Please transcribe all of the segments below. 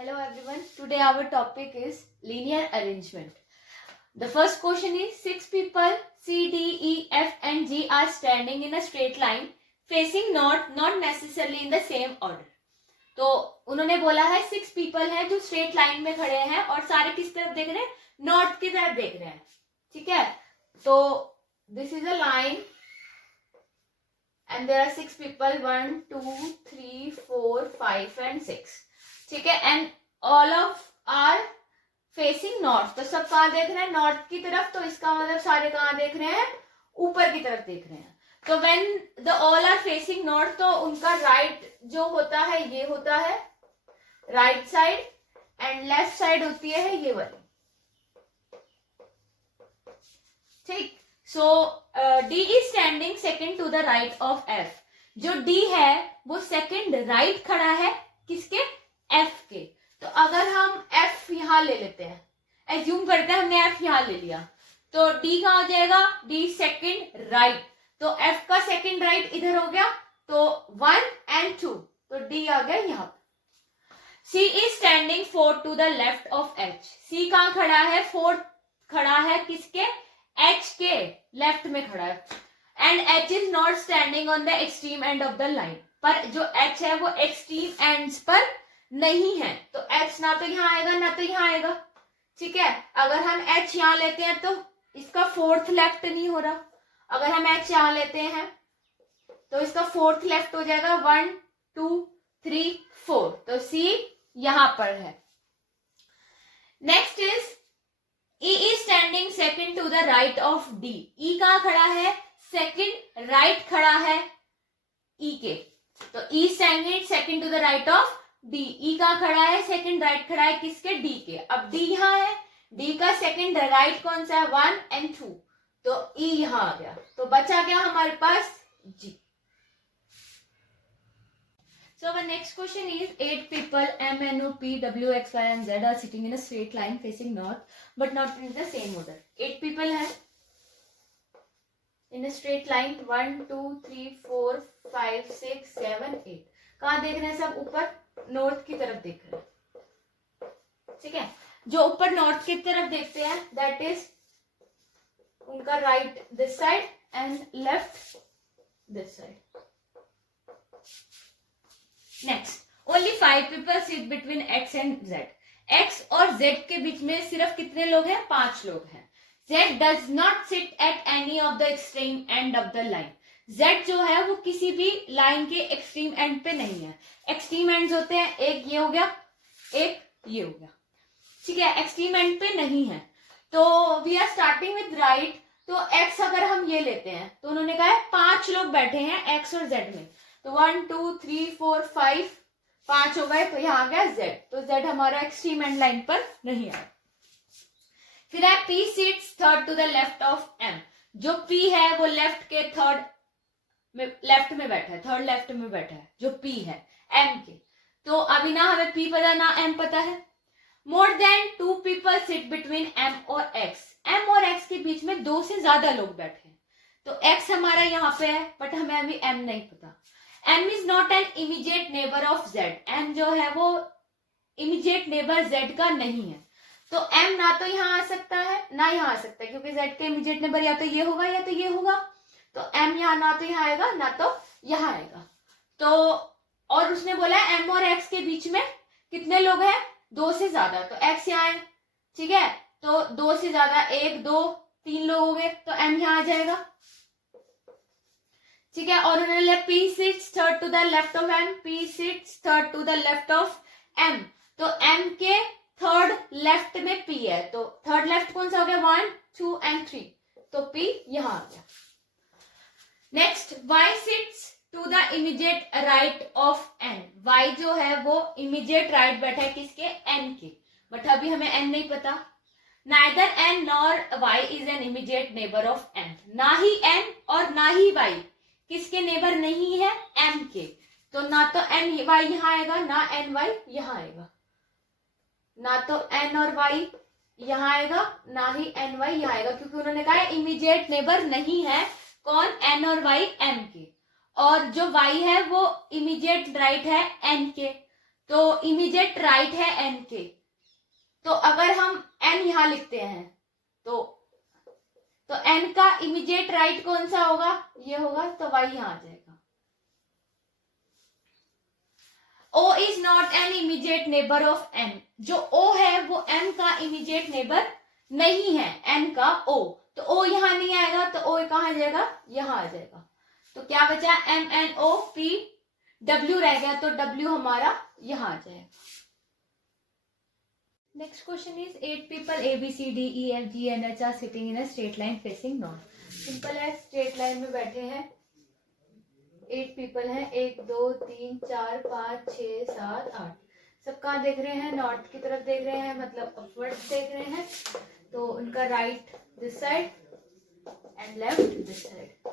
Hello everyone. Today our topic is linear arrangement. The first question is 6 people C, D, E, F and G are standing in a straight line facing north, not necessarily in the same order. तो उन्होंने बोला है 6 people हैं जो straight line में खड़े हैं और सारे किस तरफ देख रहे हैं? नॉर्थ की तरफ देख रहे हैं. ठीक है, तो this is a line and there are 6 people 1 2 3 4 5 and 6. ठीक है, and all of are facing north. तो सब कहाँ देख रहे हैं? नॉर्थ की तरफ. तो इसका मतलब सारे कहाँ देख रहे हैं? ऊपर की तरफ देख रहे हैं. तो when the all are facing north तो उनका right जो होता है ये होता है right side and left side होती है ये वाली. ठीक. So D is standing second to the right of F. जो D है वो सेकंड राइट खड़ा है किसके? F के. तो अगर हम F यहाँ ले लेते हैं, एज्यूम करते हैं हमने F यहाँ ले लिया, तो D कहाँ हो जाएगा? D second right. तो F का सेकंड राइट इधर हो गया, तो 1 and 2, तो D आ गया यहाँ. C is standing fourth to the left of H. C कहाँ खड़ा है? फोर्थ खड़ा है किसके? H के लेफ्ट में खड़ा है. And H is not standing on the extreme end of the line. पर जो H है वो एक्सट्रीम एंड्स पर नहीं है. तो H ना तो यहाँ आएगा ना तो यहाँ आएगा. ठीक है, अगर हम H यहाँ लेते हैं तो इसका फोर्थ लेफ्ट नहीं हो रहा. अगर हम H यहाँ लेते हैं तो इसका फोर्थ लेफ्ट हो जाएगा. 1 2 3 4. तो C यहाँ पर है. Next is E is standing second to the right of D. E कहाँ खड़ा है? सेकंड राइट खड़ा है E के. तो E standing second to the right of D. E कहाँ खड़ा है? सेकंड राइट खड़ा है किसके? D के. अब D यहाँ है. D का सेकंड राइट कौन सा है? 1 and 2. तो E यहाँ आ गया. तो बचा क्या हमारे पास? G. So our next question is 8 people M, N, O, P, W, X, Y and Z are sitting in a straight line facing north but not in the same order. 8 people हैं in a straight line. 1 2 3 4 5 6 7 8. कहाँ देख रहे हैं सब? ऊपर north की तरफ देख रहे हैं. ठीक है, जो ऊपर नॉर्थ की तरफ देखते हैं दैट इज उनका right this side and left this side. Next, only 5 people sit between X and Z. X और Z के बीच में सिर्फ कितने लोग हैं? 5 लोग हैं. Z does not sit at any of the extreme end of the line. Z जो है वो किसी भी लाइन के एक्सट्रीम एंड पे नहीं है. एक्सट्रीम एंड्स होते हैं, एक ये हो गया, एक ये हो गया. ठीक है, एक्सट्रीम एंड पे नहीं है. तो we are starting with right. तो X अगर हम ये लेते हैं तो उन्होंने कहा है 5 लोग बैठे हैं X और Z में. तो 1 2 3 4 5 5 हो गए. तो यहाँ आ गया Z. तो Z हमारा एक्सट्रीम एंड लाइन पर नहीं है. फिर है P seats third to the left of M. जो P है वो लेफ्ट के थर्ड में लेफ्ट में बैठा है, थर्ड लेफ्ट में बैठा है जो P है M के. तो अभी ना हमें P पता ना M पता है. More than 2 people sit between M और X. M और X के बीच में 2 से ज्यादा लोग बैठे हैं. तो X हमारा यहाँ पे है बट हमें अभी M नहीं पता. M is not an immediate neighbor of Z. M जो है वो immediate neighbor Z का नहीं है. तो M ना तो यहाँ आ सकता है ना यहाँ आ सकता है क्योंकि Z के immediate neighbor या तो ये होगा या तो ये होगा. तो M यहाँ ना तो यहाँ आएगा ना तो यहाँ आएगा. तो और उसने बोला M और X के बीच में कितने लोग हैं? 2 से ज्यादा. तो X यहाँ है. ठीक है, तो 2 से ज्यादा 1 2 3 लोग हो गए. तो M यहाँ आ जाएगा. ठीक है, और उन्होंने P sits third to the left of M. P sits third to the left of M. तो M के थर्ड लेफ्ट में P है. तो थर्ड लेफ्ट कौन सा हो गया? 1 2 and 3. तो P यहाँ आ गया. Next, Y sits to the immediate right of N. Y जो है वो इमीडिएट राइट बैठा है किसके? N के. बट अभी हमें N नहीं पता. Neither N nor Y is an immediate neighbor of N. ना ही N और ना ही Y किसके नेबर नहीं है? M के. तो ना तो N Y यहाँ आएगा ना N Y यहाँ आएगा. ना तो N और Y यहाँ आएगा ना ही N Y यहाँ आएगा क्योंकि उन्होंने कहा है इमीडिएट नेबर नहीं है. कौन? N और Y M के. और जो Y है वो इमीडिएट राइट है N के. तो इमीडिएट राइट है एन के, तो अगर हम एन यहां लिखते हैं तो एन का इमीडिएट राइट कौन सा होगा, ये होगा, तो वाई यहां आ जाएगा। O is not an immediate neighbour of M, जो ओ है वो एम का इमीडिएट नेबर नहीं है, एन का ओ, तो ओ यहां नहीं आएगा, तो ओ कहां आ जाएगा, यहां आ जाएगा। तो क्या बचा, M N O P W रह गया, तो डब्ल्यू हमारा यहां आ जाएगा। Next question is 8 people A B C D E F G and H are sitting in a straight line facing north। Simple है, स्ट्रेट लाइन में बैठे हैं, 8 people हैं, 1 2 3 4 5 6 7 8, सब कहाँ देख रहे हैं, नॉर्थ की तरफ देख रहे हैं, मतलब अपवर्ड्स देख रहे हैं। तो उनका right this side and left this side.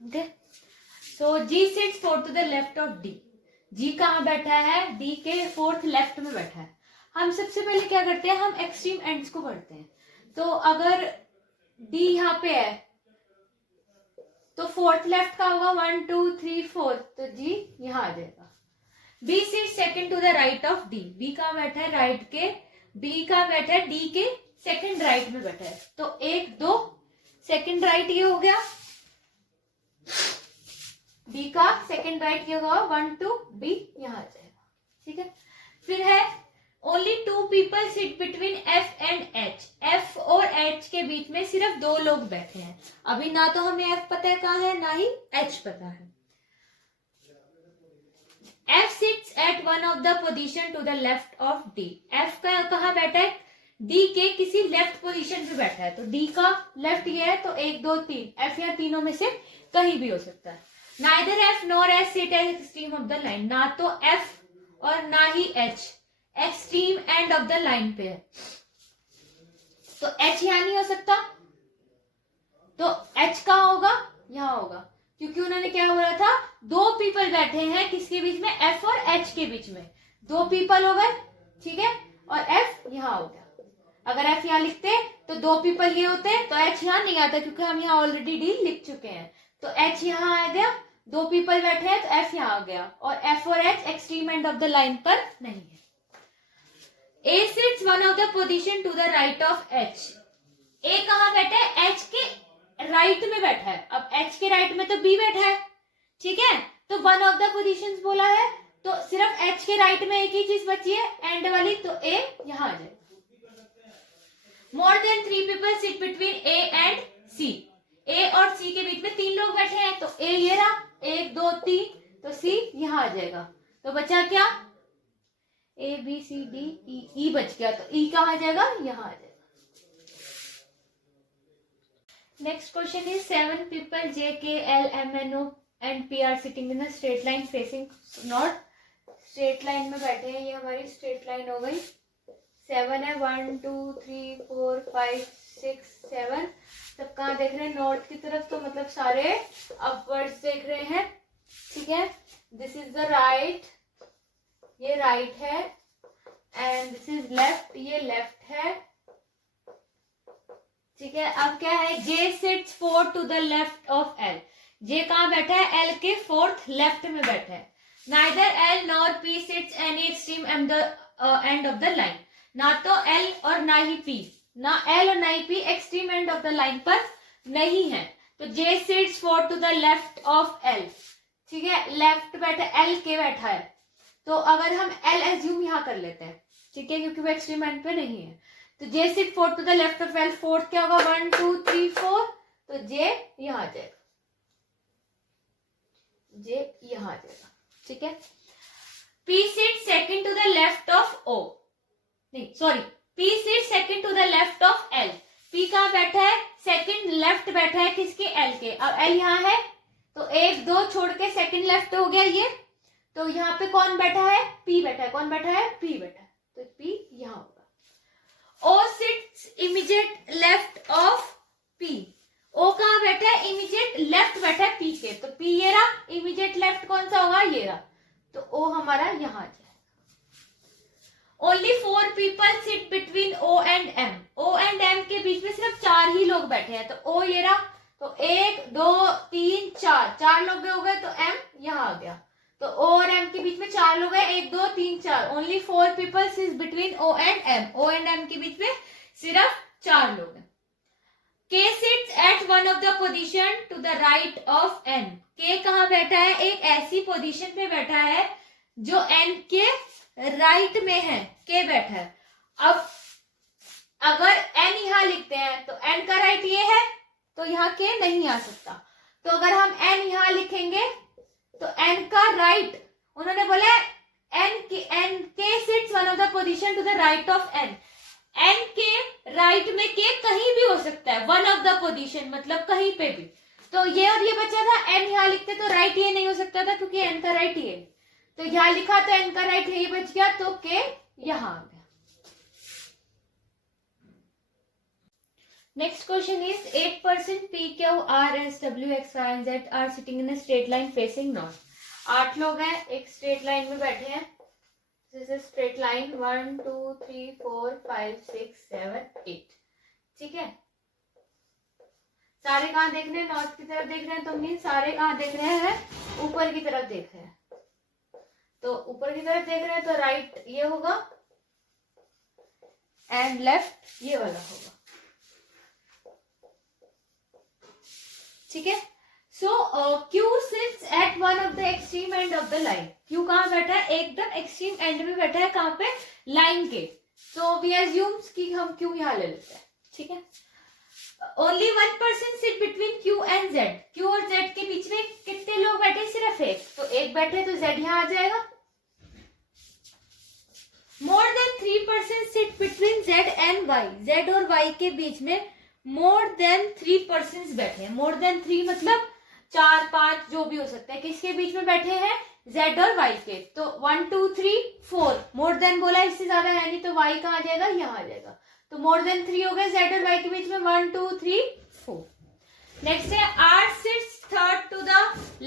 Okay, so G sits fourth to the left of D. G कहाँ बैठा है, डी के फोर्थ लेफ्ट में बैठा है। हम सबसे पहले क्या करते हैं, हम एक्सट्रीम एंड्स को पढ़ते हैं। तो अगर डी यहाँ पे है तो फोर्थ लेफ्ट का होगा 1 2 3 4, तो जी यहाँ आ जाएगा। B seat second to the right of D. B कहाँ बैठा है, राइट के, बी कहाँ बैठा है, डी के सेकंड राइट में बैठा है। तो 1 2 सेकंड राइट ये हो गया, बी का सेकंड राइट ये होगा 1 2, बी यहाँ आ जाएगा। ठीक है, फिर है only 2 people sit between F and H. F और एच के बीच में सिर्फ 2 लोग बैठे हैं। अभी ना तो हमें एफ पता है कहाँ है, ना ही एच पता है। F sits at one of the position to the left of D. F का कहाँ बैठा है, डी के किसी लेफ्ट पोजीशन पे बैठा है। तो डी का लेफ्ट ये है, तो 1 2 3, एफ या तीनों में से कहीं भी हो सकता है। Neither F nor H sit at extreme of the line. ना तो एफ और ना ही H extreme end of the line पे है, तो एच यहां नहीं हो सकता, तो एच कहां होगा, यहां होगा, क्योंकि उन्होंने क्या बोला था, 2 people बैठे हैं किसके बीच में, एफ और एच के बीच में। 2 people हो गए, ठीक है, और एफ यहां हो गया। अगर एफ यहां लिखते तो 2 people ये होते, तो एच यहां नहीं आता, क्योंकि हम यहां ऑलरेडी डी लिख चुके हैं। तो एच यहां आ गया, 2 people बैठे हैं, तो एफ यहां आ गया, और एफ और H extreme end of the line पर नहीं है। A sits one of the position to the right of H। A कहाँ बैठा है, H के राइट में बैठा है। अब H के राइट में तो B बैठा है, ठीक है, तो वन ऑफ द पोजीशंस बोला है, तो सिर्फ H के राइट में एक ही चीज बची है, एंड वाली, तो A यहाँ आ जाए। More than 3 people sit between A and C। A और C के बीच में 3 लोग बैठे हैं, तो A ये रहा, 1 2 3, तो C यहाँ आ जाएगा। तो बचा क्या, A B C D E बच गया, तो ई कहाँ आ जाएगा, यहाँ आ जाएगा। Next question is 7 people J K L M N O and P R sitting in a straight line facing north. Straight line में बैठे हैं, ये हमारी स्ट्रेट लाइन हो गई। 7 है, 1 2 3 4 5 6 7, सब कहाँ देख रहे हैं, नॉर्थ की तरफ, तो मतलब सारे अपवर्ड्स देख रहे हैं। ठीक है, दिस इज द राइट, ये राइट है, एंड दिस इज लेफ्ट, ये लेफ्ट है। ठीक है, अब क्या है, J sits 4 to the left of L. J कहाँ बैठा है, एल के 4th लेफ्ट में बैठा है। Neither L nor P sits any extreme end of the line. ना तो एल और ना ही पी, ना एल और ना ही P extreme end of the line पर नहीं है। तो J sits 4 to the left of L. ठीक है, लेफ्ट बैठा, एल के बैठा है, तो अगर हम एल एज्यूम यहां कर लेते हैं, ठीक है, क्योंकि वो एक्सट्रीम एंड पे नहीं है। तो J sit 4 to the left of L, 4th क्या होगा, 1 2 3 4, तो जे यहां आ जाएगा, जे यहां आ जाएगा। ठीक है, P sit second to the left of O, नहीं sorry, P sit second to the left of L. P कहाँ बैठा है, सेकंड लेफ्ट बैठा है किसके, एल के। अब एल यहाँ है, तो 1 2 छोड़ के सेकंड लेफ्ट हो गया ये, तो यहाँ पे कौन बैठा है, पी बैठा है। कौन बैठा है, पी बैठा है, तो पी यहाँ होगा। O sits immediate left of P. O कहाँ बैठा है, इमीडिएट लेफ्ट बैठा है पी के, तो पी ये रहा, इमीडिएट लेफ्ट कौन सा होगा, ये रहा, तो ओ हमारा यहाँ आ जाएगा। Only 4 people sit between O and M. O and M के बीच में सिर्फ 4 ही लोग बैठे हैं, तो ओ ये रहा, तो 1 2 3 4 लोग हो गए, तो एम यहाँ आ गया। तो O और M के बीच में 4 लोग हैं, 1 2 3 4, only 4 peoples is between O and M, O and M के बीच में सिर्फ 4 लोग हैं. K sits at one of the position to the right of N. K कहाँ बैठा है? एक ऐसी पोजीशन पे बैठा है जो N के राइट में है. K बैठा है. अब अगर N यहाँ लिखते हैं तो N का राइट ये है, तो यहाँ K नहीं आ सकता. तो अगर हम N यहाँ लिखेंगे तो N का राइट, उन्होंने बोला N K sits one of the position to the right of N. N के राइट में K कहीं भी हो सकता है, वन ऑफ द पोजीशन मतलब कहीं पे भी. तो ये और ये बचा था. N यहाँ लिखते तो राइट ये नहीं हो सकता था क्योंकि N का राइट ये, तो यहाँ लिखा तो N का राइट ये बच गया, तो K यहाँ आ गया. Next question is 8 person P, Q, R, S, W, X, Y and Z are sitting in a straight line facing north. 8 लोग हैं, एक स्ट्रेट लाइन में बैठे हैं. This is straight line 1 2 3 4 5 6 7 8. ठीक है. सारे कहाँ देख रहे हैं? नॉर्थ की तरफ देख रहे हैं. तो मीन सारे कहाँ देख रहे हैं? ऊपर की तरफ देख रहे हैं. तो ऊपर की तरफ देख रहे हैं तो राइट ये होगा एंड लेफ्ट ये वाला होगा. ठीक है. सो Q sits at one of the extreme end of the line. Q कहाँ बैठा है? एकदम एक्सट्रीम एंड में बैठा है. कहाँ पे? लाइन के. सो वी अज्यूम्स कि हम Q यहाँ ले लेते हैं. ठीक है. Only 1 person sit between Q and Z. Q और Z के बीच में कितने लोग बैठे? सिर्फ एक. तो एक बैठे तो Z यहाँ आ जाएगा. More than 3 person sit between Z and Y. Z और Y के बीच में more than 3 persons बैठे हैं. more than 3 मतलब 4 5 जो भी हो सकता है. किसके बीच में बैठे हैं? Z और Y के. तो 1 2 3 4, मोर देन बोला, इससे ज्यादा है नहीं, तो Y कहाँ आ जाएगा? यहाँ आ जाएगा. तो मोर देन 3 हो गए. Z और Y के बीच में 1 2 3 4. नेक्स्ट है R sits third to the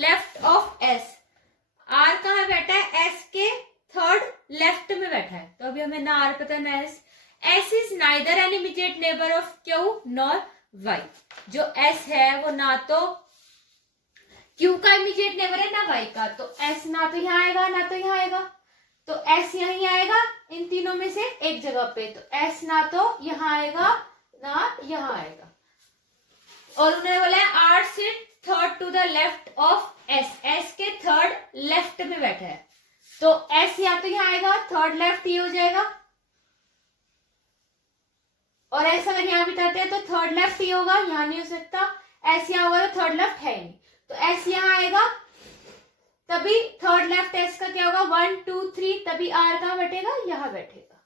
left of S. R कहाँ बैठा है? S के थर्ड लेफ्ट में बैठा है. तो अभी हमें ना R पता ना S. S is neither an immediate neighbor of Q nor Y. जो S है वो ना तो Q का इमीडिएट नेबर है ना Y का. तो S ना तो यहाँ आएगा ना तो यहाँ आएगा. तो S यहीं आएगा इन तीनों में से एक जगह पे. तो S ना तो यहाँ आएगा ना यहाँ आएगा. और उन्होंने बोला है R sit third to the left of S. S के थर्ड लेफ्ट में बैठा है. तो S या तो यहाँ आएगा, थर्ड लेफ्ट ये हो जाएगा. और S अगर यहाँ बिठाते हैं तो थर्ड लेफ्ट ये होगा, यहाँ नहीं हो सकता. S यहाँ होगा तो थर्ड लेफ्ट है ही नहीं. तो S यहाँ आएगा, तभी थर्ड लेफ्ट S का क्या होगा? 1 2 3. तभी R कहाँ बैठेगा? यहाँ बैठेगा.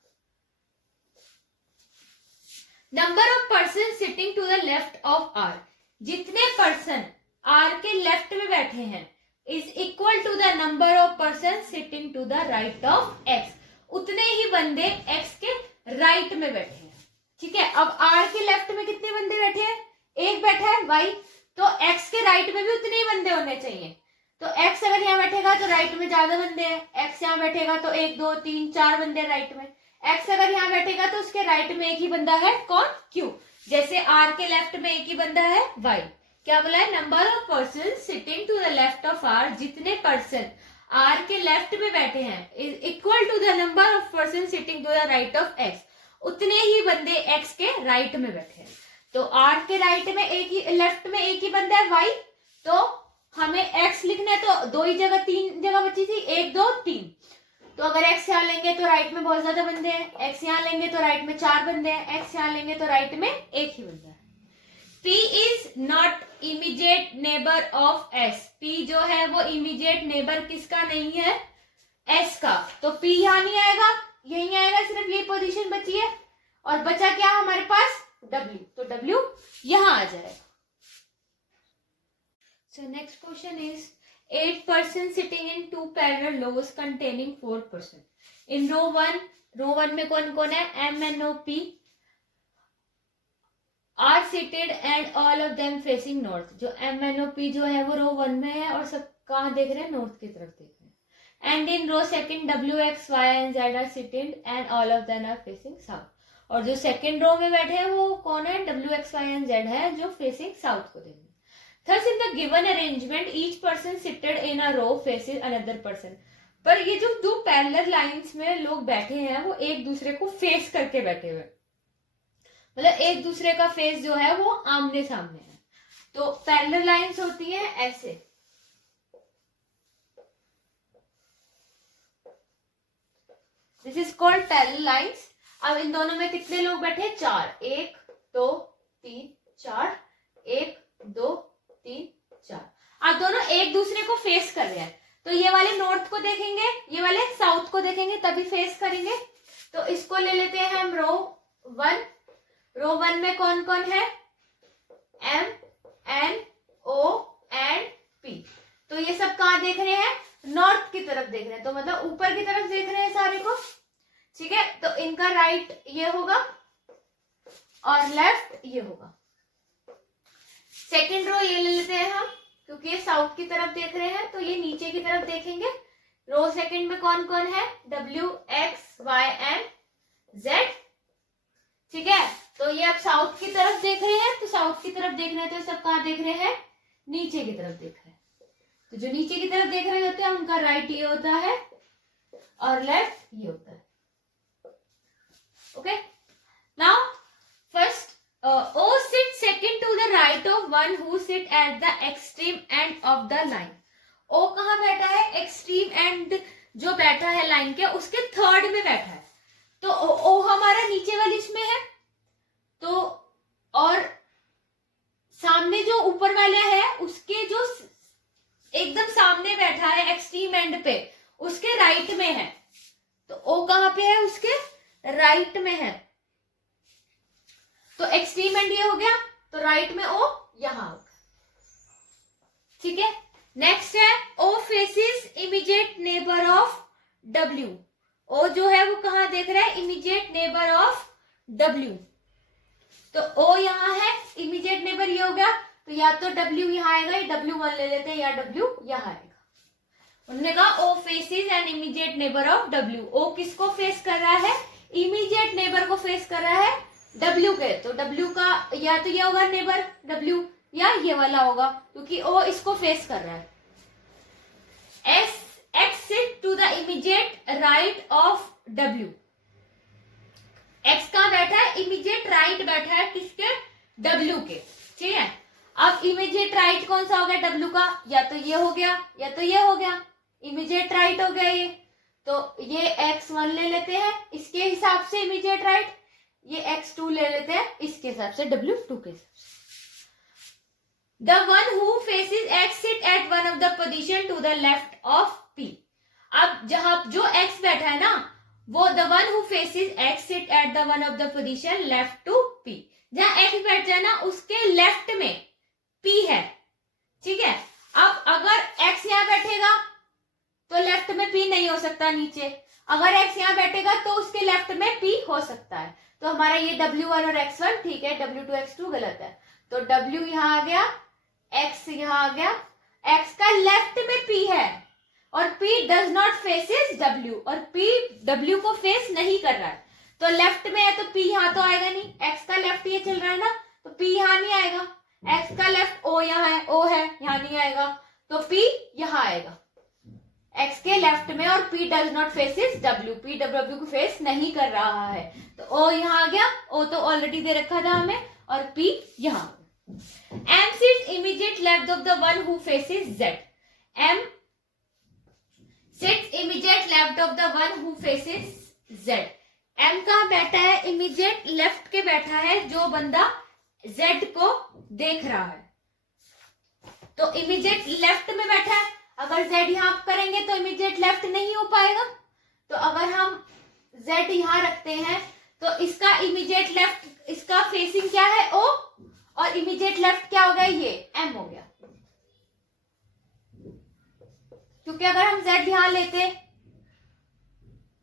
Number of person sitting to the left of R. जितने पर्सन R के लेफ्ट में बैठे हैं is equal to the number of person sitting to the right of X. उतने ही बंदे X के राइट में बैठे हैं. ठीक है. अब R के लेफ्ट में कितने बंदे बैठे हैं? एक बैठा है Y. तो X के राइट में भी उतने ही बंदे होने चाहिए. तो X अगर यहाँ बैठेगा तो राइट में ज्यादा बंदे हैं. X यहाँ बैठेगा तो 1 2 3 4 बंदे राइट में. X अगर यहाँ बैठेगा तो उसके राइट में एक ही बंदा है. कौन? Q. जैसे R के लेफ्ट में एक ही बंदा है Y. क्या बोला है? Number of person sitting to the left of R. जितने पर्सन R के लेफ्ट में बैठे हैं is equal to the number of person sitting to the right of X. उतने ही बंदे X के राइट में बैठे हैं. तो R के राइट में एक ही, लेफ्ट में एक ही बंदा है Y. तो हमें X लिखना है तो दो ही जगह, 3 जगह बची थी, 1 2 3. तो अगर X यहाँ लेंगे तो राइट में बहुत ज्यादा बंदे हैं. X यहाँ लेंगे तो राइट में 4 बंदे हैं. X यहाँ लेंगे तो राइट में एक ही बंदा है. P is not immediate neighbour of S. P जो है वो इमीडिएट नेबर किसका नहीं है? S का. तो P यहाँ नहीं आएगा, यहीं आएगा. सिर्फ ये पोजीशन बची है. और बचा क्या हमारे पास? W. तो W यहाँ आ जाएगा. So next question is 8 person sitting in 2 parallel rows containing 4 person. In row 1 में कौन कौन है? M N O P are seated and all of them facing north. जो M N O P जो है वो row 1 में है और सब कहाँ देख रहे हैं? नॉर्थ की तरफ देख रहे हैं. And in row 2 W X Y and Z are seated and all of them are facing south. और जो सेकेंड रो में बैठे हैं वो कौन है? W X Y and Z है जो फेसिंग साउथ को देंगे. Thus in the given arrangement each person seated in a row faces another person. पर ये जो दो पैरेलल लाइंस में लोग बैठे हैं वो एक दूसरे को फेस करके बैठे हुए, मतलब एक दूसरे का फेस जो है वो आमने सामने है. तो पैरेलल लाइंस होती है ऐसे. This is called parallel lines. अब इन दोनों में कितने लोग बैठे? 4. 1 2 3 4. 1 2 3 4. अब दोनों एक दूसरे को फेस कर रहे हैं. तो ये वाले नॉर्थ को देखेंगे, ये वाले साउथ को देखेंगे, तभी फेस करेंगे. तो इसको ले लेते हैं हम रो 1. रो 1 में कौन कौन है? M N O and P. तो ये सब कहाँ देख रहे हैं? नॉर्थ की तरफ देख रहे हैं. तो मतलब ऊपर की तरफ देख रहे हैं सारे को. ठीक है, तो इनका राइट ये होगा और लेफ्ट ये होगा. सेकेंड रो ये ले लेते हैं हम, क्योंकि ये साउथ की तरफ देख रहे हैं तो ये नीचे की तरफ देखेंगे. रो सेकंड में कौन कौन है? W X Y and Z. ठीक है, तो ये अब साउथ की तरफ देख रहे हैं, तो साउथ की तरफ देख रहे हैं तो सब कहाँ देख रहे हैं? नीचे की तरफ देख रहे हैं. तो जो नीचे की तरफ देख रहे होते हैं उनका राइट ये होता है और लेफ्ट ये होता है. Okay, now first O sit second to the right of one who sit at the extreme end of the line. O कहाँ बैठा है? एक्सट्रीम एंड जो बैठा है लाइन के उसके थर्ड में बैठा है. तो O हमारा नीचे वाली इसमें है. तो और सामने जो ऊपर वाले है उसके जो एकदम सामने बैठा है एक्सट्रीम एंड पे उसके राइट में है. तो O कहाँ पे है? उसके राइट में है. तो एक्सट्रीम एंड ये हो गया, तो राइट में O यहां होगा. ठीक है, नेक्स्ट है O faces immediate neighbour of W. O जो है वो कहां देख रहा है? Immediate neighbour of W. तो O यहां है, इमीडिएट नेबर ये हो गया. तो या तो W यहां आएगा या W1 ले लेते हैं या W यहां आएगा. उन्होंने कहा O faces N immediate neighbour of W. O किसको फेस कर रहा है? इमीडिएट नेबर को फेस कर रहा है W के. तो W का या तो ये होगा नेबर W या ये वाला होगा, क्योंकि O इसको फेस कर रहा है. X sit to the immediate right of W. X कहाँ बैठा है? इमीडिएट राइट बैठा है किसके? W के. ठीक है, अब इमीडिएट राइट कौन सा हो गया W का? या तो ये हो गया या तो ये हो गया. इमीडिएट राइट हो गया ये. तो ये X1 ले लेते हैं इसके हिसाब से इमीडिएट राइट. ये X2 ले लेते हैं इसके हिसाब से W2 के हिसाब से. The one who faces X sit at one of the position to the left of P. अब जहां जो X बैठा है ना वो the one who faces X sit at the one of the position left to P. जहां X बैठ जाए ना उसके लेफ्ट में P है. ठीक है, अब अगर X यहां बैठेगा तो लेफ्ट में P नहीं हो सकता नीचे. अगर X यहां बैठेगा तो उसके लेफ्ट में P हो सकता है. तो हमारा ये W1 और X1 ठीक है, W2 X2 गलत है. तो W यहां आ गया, X यहां आ गया. X का लेफ्ट में P है और P does not faces W, और P W को फेस नहीं कर रहा है. तो लेफ्ट में है तो P यहां तो आएगा नहीं. X का लेफ्ट ये चल रहा है ना, तो P यहां नहीं आएगा. X का लेफ्ट O यहां है, O है यहां नहीं आएगा. तो P यहां आएगा X के लेफ्ट में, और P does not faces W. P W को फेस नहीं कर रहा है. तो O यहां आ गया. O तो ऑलरेडी दे रखा था हमें, और P यहां. M sits immediate left of the one who faces Z. M sits immediate left of the one who faces Z. M कहाँ बैठा है? इमीडिएट लेफ्ट के बैठा है जो बंदा Z को देख रहा है. तो इमीडिएट लेफ्ट में बैठा है. अगर Z यहां करेंगे तो इमीडिएट लेफ्ट नहीं हो पाएगा. तो अगर हम Z यहां रखते हैं तो इसका इमीडिएट लेफ्ट, इसका फेसिंग क्या है? O, और इमीडिएट लेफ्ट क्या हो गया? ये M हो गया. क्योंकि अगर हम Z यहां लेते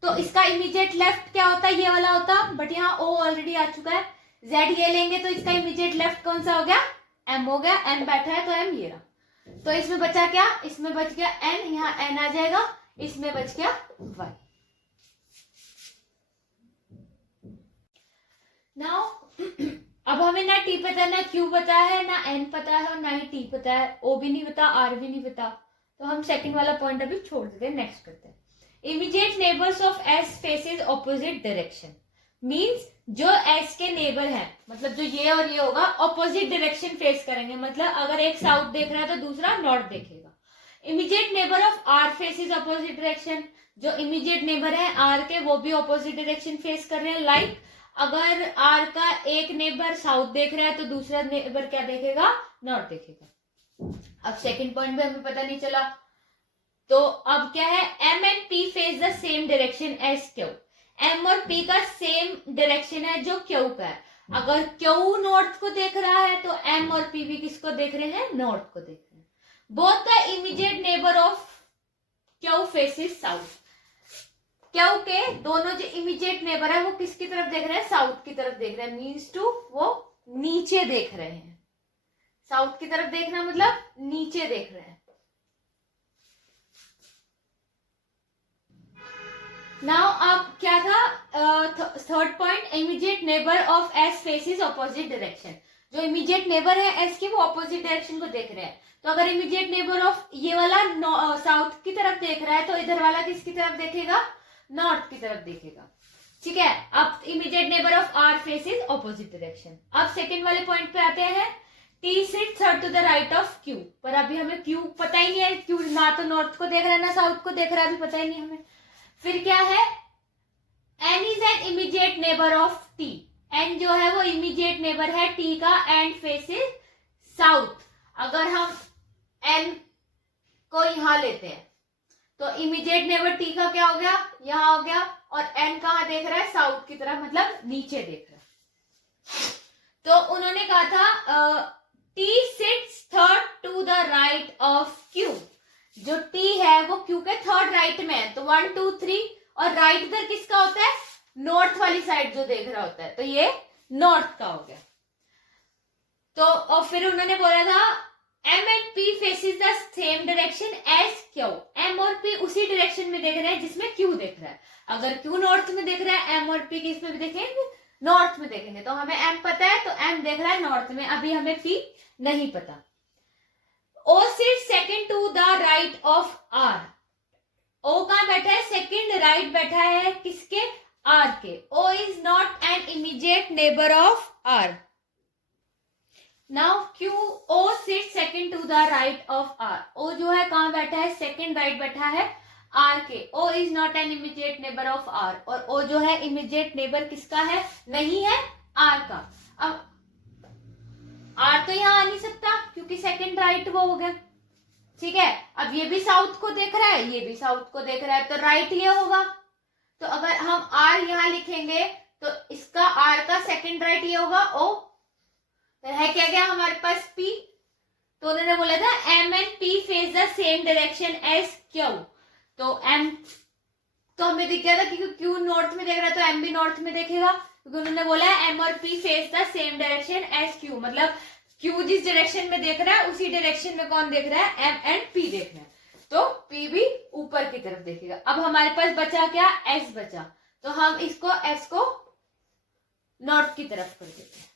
तो इसका इमीडिएट लेफ्ट क्या होता? ये वाला होता, बट यहाँ O ऑलरेडी आ चुका है. Z ये लेंगे तो इसका इमीडिएट लेफ्ट कौन सा हो गया? M हो गया. M बैठा है तो M ये रहा. तो इसमें बचा क्या? इसमें बच गया N, यहाँ N आ जाएगा. इसमें बच गया Y. नाउ अब हम हमें ना टी पता, ना क्यू पता है, ना एन पता है और ना ही टी पता है, ओ भी नहीं पता, आर भी नहीं पता, तो हम सेकंड वाला पॉइंट अभी छोड़ देते हैं, नेक्स्ट करते हैं। Immediate neighbours of S faces opposite direction, means जो एस के नेबर हैं, मतलब जो ये और ये होगा, ऑपोजिट डायरेक्शन फेस करेंगे, मतलब अगर एक साउथ देख रहा है तो दूसरा नॉर्थ देखेगा। Immediate neighbour of R faces opposite direction, जो इमीडिएट नेबर है आर के वो भी ऑपोजिट डायरेक्शन फेस कर रहे हैं। लाइक अगर आर का एक नेबर साउथ देख रहा है तो दूसरा नेबर क्या देखेगा, नॉर्थ देखेगा। अब सेकंड पॉइंट में हमें पता नहीं चला, तो अब क्या है, M and P face the same direction as Q, M और पी का सेम डायरेक्शन है जो क्यू का है। अगर क्यू नॉर्थ को देख रहा है तो एम और पी भी किसको देख रहे हैं, नॉर्थ को देख रहे हैं। Both the immediate neighbour of Q faces south, Q के दोनों जो इमीडिएट नेबर है वो किसकी तरफ देख रहे हैं, साउथ की तरफ देख रहे हैं, मीन्स टू वो नीचे देख रहे हैं। साउथ की तरफ देखना मतलब नीचे देख रहे हैं। नाउ अब क्या था, third point, immediate neighbour of S faces opposite direction, जो इमीडिएट नेबर है एस के वो ऑपोजिट डायरेक्शन को देख रहे हैं। तो अगर इमीडिएट नेबर ऑफ ये वाला साउथ की तरफ देख रहा है तो इधर वाला किसकी तरफ देखेगा, नॉर्थ की तरफ देखेगा। ठीक है, अब immediate neighbour of R faces opposite direction. अब सेकंड वाले पॉइंट पे आते हैं, T sit third to the right of Q, पर अभी हमें क्यू पता ही नहीं है, क्यू ना तो नॉर्थ को देख रहा है ना साउथ को देख रहा है, अभी पता ही नहीं हमें। फिर क्या है, N is an immediate neighbour of T, N जो है वो इमीडिएट नेबर है टी का एंड फेसेस साउथ। अगर हम एन को यहां लेते हैं तो इमीडिएट नेबर टी का क्या हो गया, यहां हो गया, और एन कहां देख रहा है, साउथ की तरफ, मतलब नीचे देख रहा है। तो उन्होंने कहा था T sits third to the right of Q, जो टी है वो क्यू के थर्ड राइट में है, तो 1 2 3, और राइट इधर किसका होता है, नॉर्थ वाली साइड जो देख रहा होता है, तो ये नॉर्थ का हो गया। तो और फिर उन्होंने बोला था M and P faces the same direction as Q, M और पी उसी डायरेक्शन में देख रहे हैं जिसमें क्यू देख रहा है। अगर क्यू नॉर्थ में देख रहा है, एम और पी किस में भी देखेंगे, नॉर्थ में देखेंगे। तो हमें एम पता है तो एम देख रहा है नॉर्थ में, अभी हमें पी नहीं पता। O sit second to the right of R, O कहां बैठा है, सेकंड राइट बैठा है किसके, आर के। O is not an immediate neighbour of R. Now Q, O sit second to the right of R, O जो है कहां बैठा है, सेकंड राइट बैठा है आर के। O is not an immediate neighbour of R, और ओ जो है इमीडिएट नेबर किसका है, नहीं है आर का। अब आर तो यहां आ नहीं सकता क्योंकि सेकंड राइट वो हो गया। ठीक है, अब ये भी साउथ को देख रहा है, ये भी साउथ को देख रहा है, तो राइट ये होगा। तो अगर हम आर यहां लिखेंगे तो इसका आर का सेकंड राइट ये होगा ओ, तो है क्या गया हमारे पास पी। तो उन्होंने बोला था M and P face the same direction as Q, तो एम तो हमें दिख गया था कि क्यू नॉर्थ में देख रहा है तो एम भी नॉर्थ में देखेगा, क्योंकि उन्होंने बोला है एम और P face the same direction as Q, मतलब क्यू जिस डायरेक्शन में देख रहा है उसी डायरेक्शन में कौन देख रहा है, एम एंड पी देख रहे हैं, तो पी भी ऊपर की तरफ देखेगा। अब हमारे पास बचा क्या, एस बचा, तो हम इसको एस को नॉर्थ की तरफ कर देते हैं।